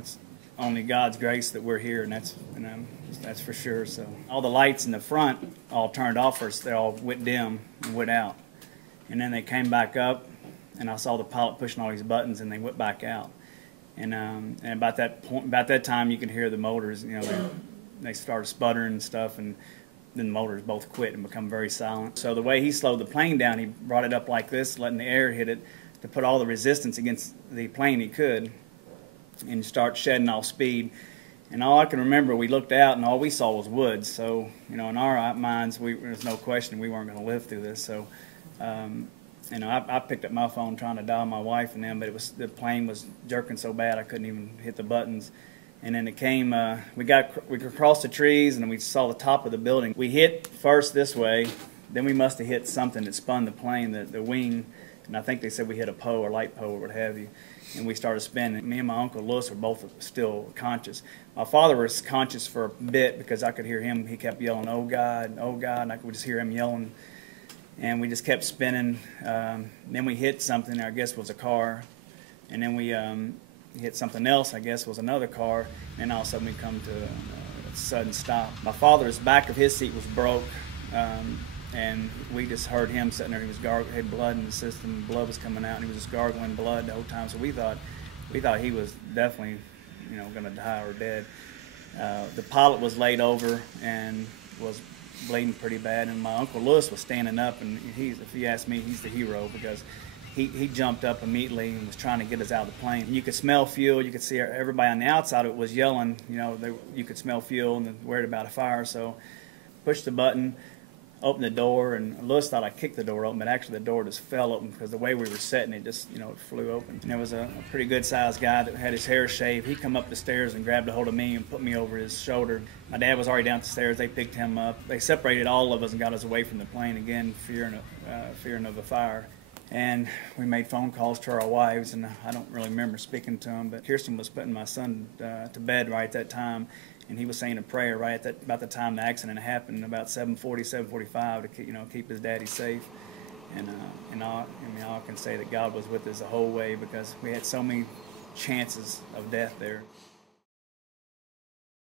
it's only God's grace that we're here, and that's for sure. So all the lights in the front all turned off first. They all went dim and went out, and then they came back up, and I saw the pilot pushing all these buttons, and they went back out. And about that time, you could hear the motors. They started sputtering and stuff, and then the motors both quit and become very silent. So the way he slowed the plane down, he brought it up like this, letting the air hit it to put all the resistance against the plane he could, and start shedding off speed. And all I can remember, we looked out and all we saw was woods. So, in our minds, there's no question we weren't going to live through this. So, I picked up my phone trying to dial my wife and them, but the plane was jerking so bad I couldn't even hit the buttons. And then it came, we crossed the trees and we saw the top of the building. We hit first this way, then we must have hit something that spun the plane, the wing, and I think they said we hit a pole or light pole or what have you. And we started spinning. Me and my Uncle Lewis were both still conscious. My father was conscious for a bit because I could hear him. He kept yelling, "Oh God, oh God," and I could just hear him yelling. And we just kept spinning. Then we hit something, I guess was a car. And then we hit something else, I guess was another car. And all of a sudden we come to a sudden stop. My father's back of his seat was broke. And we just heard him sitting there. He was had blood in the system. Blood was coming out, and he was just gargling blood the whole time. So we thought he was definitely, going to die or dead. The pilot was laid over and was bleeding pretty bad, and my Uncle Lewis was standing up. And if you ask me, he's the hero because he jumped up immediately and was trying to get us out of the plane. And you could smell fuel. You could see everybody on the outside of it was yelling. You could smell fuel and worried about a fire. So pushed the button, opened the door, and Lewis thought I kicked the door open, but actually the door just fell open because the way we were sitting, it just, it flew open. And there was a pretty good-sized guy that had his hair shaved. He come up the stairs and grabbed a hold of me and put me over his shoulder. My dad was already down the stairs. They picked him up. They separated all of us and got us away from the plane again, fearing of a fire. And we made phone calls to our wives, and I don't really remember speaking to them, but Kirsten was putting my son to bed right at that time. And he was saying a prayer right at about the time the accident happened, about 7:40, 7:45, to keep his daddy safe. And all I can say that God was with us the whole way because we had so many chances of death there.